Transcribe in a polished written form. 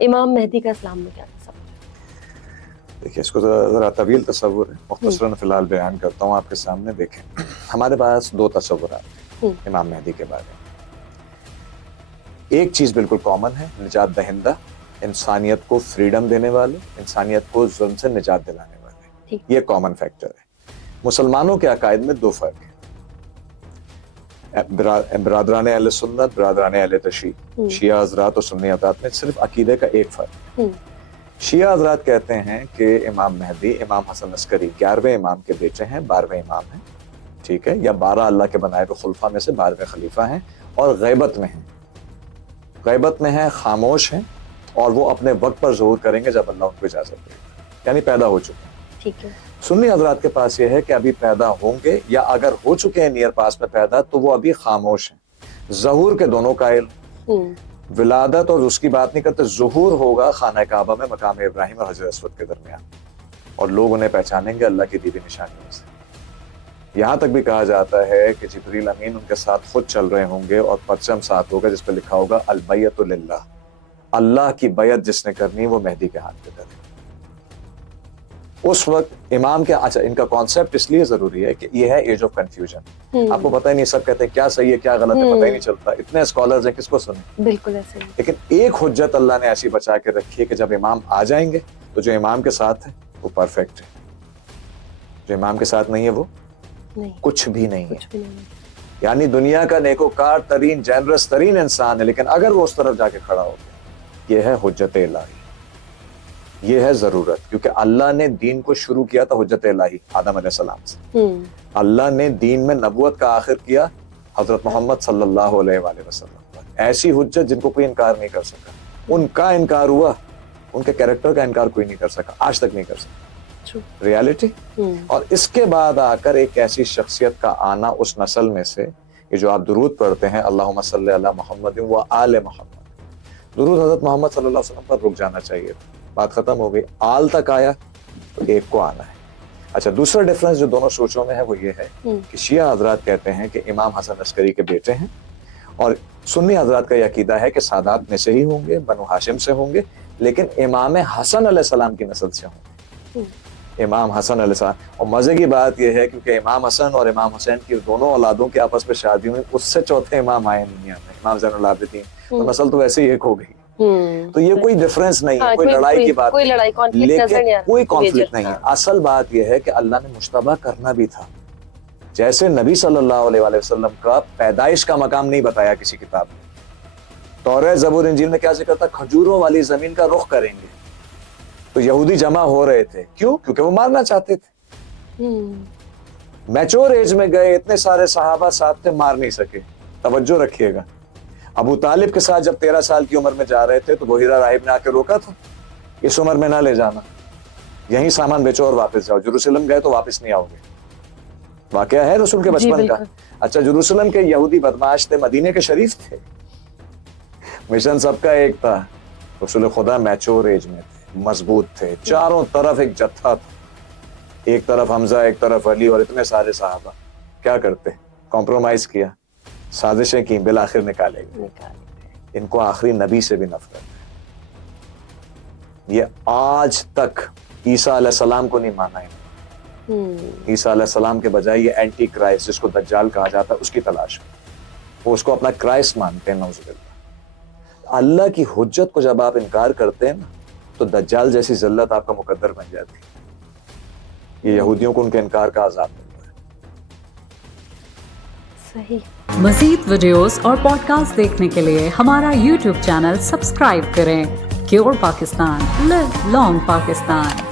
امام مہدی کا اسلام میں کیا تصور ہے؟ دیکھیے اس کو ذرا طویل تصور ہے، مختصراً فی الحال بیان کرتا ہوں آپ کے سامنے. دیکھیں ہمارے پاس دو تصورات ہیں امام مہدی کے بارے میں. ایک چیز بالکل کامن ہے، نجات دہندہ، انسانیت کو فریڈم دینے والے، انسانیت کو ظلم سے نجات دلانے والے، یہ کامن فیکٹر ہے. مسلمانوں کے عقائد میں دو فرق ہیں، برادران اہل سنت، برادران اہل تشیع، شیعہ حضرات اور سنی حضرات میں صرف عقیدے کا ایک فرق ہے. شیعہ حضرات کہتے ہیں کہ امام مہدی امام حسن عسکری 11ویں امام کے بیٹے ہیں، 12ویں امام ہیں، ٹھیک ہے، یا 12 اللہ کے بنائے ہوئے خلفاء میں سے 12ویں خلیفہ ہیں، اور غیبت میں ہیں، غیبت میں ہیں، خاموش ہیں، اور وہ اپنے وقت پر ظہور کریں گے جب اللہ ان کو اجازت دے گا، یعنی پیدا ہو چکے ہیں. ٹھیک ہے. سنی حضرات کے پاس یہ ہے کہ ابھی پیدا ہوں گے، یا اگر ہو چکے ہیں نیئر پاس میں پیدا، تو وہ ابھی خاموش ہیں. ظہور کے دونوں قائل، ولادت اور اس کی بات نہیں کرتے، ظہور ہوگا خانہ کعبہ میں مقام ابراہیم اور حجر اسود کے درمیان، اور لوگ انہیں پہچانیں گے اللہ کی دی ہوئی نشانیوں سے. یہاں تک بھی کہا جاتا ہے کہ جبریل امین ان کے ساتھ خود چل رہے ہوں گے، اور پرچم ساتھ ہوگا جس پہ لکھا ہوگا البیعۃ للہ، اللہ کی بیعت جس نے کرنی وہ مہدی کے ہاتھ پہ کرے. اس وقت امام کے اچھا ان کا کانسیپٹ اس لیے ضروری ہے کہ یہ ہے ایج آف کنفیوژن. آپ کو پتہ ہی نہیں، سب کہتے ہیں کیا صحیح ہے کیا غلط ہے، پتہ ہی نہیں چلتا، اتنے اسکالرز ہیں، کس کو سنیں. بالکل ایسے ہی. لیکن ایک حجت اللہ نے ایسی بچا کے رکھی ہے کہ جب امام آ جائیں گے تو جو امام کے ساتھ ہے وہ پرفیکٹ ہے، جو امام کے ساتھ نہیں ہے وہ کچھ بھی نہیں ہے. یعنی دنیا کا نیکوکار ترین جینرس ترین انسان ہے، لیکن اگر وہ اس طرف جا کے کھڑا ہو گیا، یہ ہے حجت الہی، یہ ہے ضرورت. کیونکہ اللہ نے دین کو شروع کیا تھا حجت الہی آدم علیہ السلام سے. اللہ نے دین میں نبوت کا آخر کیا حضرت محمد صلی اللہ علیہ وآلہ وسلم پر. ایسی حجت جن کو کوئی انکار نہیں کر سکا. ان کا انکار ہوا، ان کے کیریکٹر کا انکار کوئی نہیں کر سکا، آج تک نہیں کر سکا. ریالٹی. اور اس کے بعد آ کر ایک ایسی شخصیت کا آنا اس نسل میں سے، یہ جو آپ درود پڑھتے ہیں اللہم صلی علی محمد و آل محمد، درود حضرت محمد صلی اللہ علیہ وسلم پر رک جانا چاہیے تھا، بات ختم ہو گئی. آل تک آیا تو ایک کو آنا ہے. اچھا دوسرا ڈفرنس جو دونوں سوچوں میں ہے وہ یہ ہے کہ شیعہ حضرات کہتے ہیں کہ امام حسن عسکری کے بیٹے ہیں، اور سنی حضرات کا یہ عقیدہ ہے کہ سادات میں سے ہی ہوں گے، بنو ہاشم سے ہوں گے، لیکن امام حسن علیہ السلام کی نسل سے ہوں گے. امام حسن علیہ السلام. اور مزے کی بات یہ ہے کیونکہ امام حسن اور امام حسین کی دونوں اولادوں کے آپس میں شادی ہوئی، اس سے چوتھے امام آئے دنیا میں، امام زین العابدین. تو نسل تو ویسے ہی ایک ہو گئی. تو یہ کوئی ڈفرنس نہیں ہے، کوئی لڑائی کی بات نہیں، لیکن کوئی کانفلکٹ نہیں ہے. اصل بات یہ ہے کہ اللہ نے مشتبہ کرنا بھی تھا. جیسے نبی صلی اللہ علیہ وآلہ وسلم کا پیدائش کا مقام نہیں بتایا کسی کتاب میں، توریت زبور انجیل میں کیا ذکر تھا؟ کھجوروں والی زمین کا رخ کریں گے. تو یہودی جمع ہو رہے تھے، کیوں؟ کیونکہ وہ مارنا چاہتے تھے. میچور ایج میں گئے، اتنے سارے صحابہ ساتھ تھے، مار نہیں سکے. توجہ رکھیے گا، ابو طالب کے ساتھ جب 13 سال کی عمر میں جا رہے تھے تو بحیرہ راہب نے آ کے روکا تھا، اس عمر میں نہ لے جانا، یہیں سامان بیچو اور واپس جاؤ. جروسلم گئے تو واپس نہیں آؤ گے. واقعہ ہے رسول کے بچپن کا. اچھا جروسلم کے یہودی بدماش تھے، مدینے کے شریف تھے، مشن سب کا ایک تھا. رسول خدا میچور ایج میں تھے، مضبوط تھے، چاروں طرف ایک جتھا تھا، ایک طرف حمزہ، ایک طرف علی، اور اتنے سارے صحابہ. کیا کرتے؟ کمپرومائز کیا، سازشیں کی، بالآخر نکالے گئے. ان کو آخری نبی سے بھی نفرت ہے. یہ آج تک عیسیٰ علیہ السلام کو نہیں مانا ہے. عیسیٰ علیہ السلام کے بجائے یہ اینٹی کرائسٹ جس کو دجال کہا جاتا ہے اس کی تلاش ہے. وہ اس کو اپنا کرائسٹ مانتے ہیں، نعوذ باللہ. اللہ کی حجت کو جب آپ انکار کرتے ہیں نا تو دجال جیسی ذلت آپ کا مقدر بن جاتی ہے. یہ یہودیوں کو ان کے انکار کا عذاب ملتا ہے. صحیح. مزید ویڈیوز اور پوڈ کاسٹ دیکھنے کے لیے ہمارا YouTube چینل سبسکرائب کریں. کیور پاکستان، لیو لانگ پاکستان.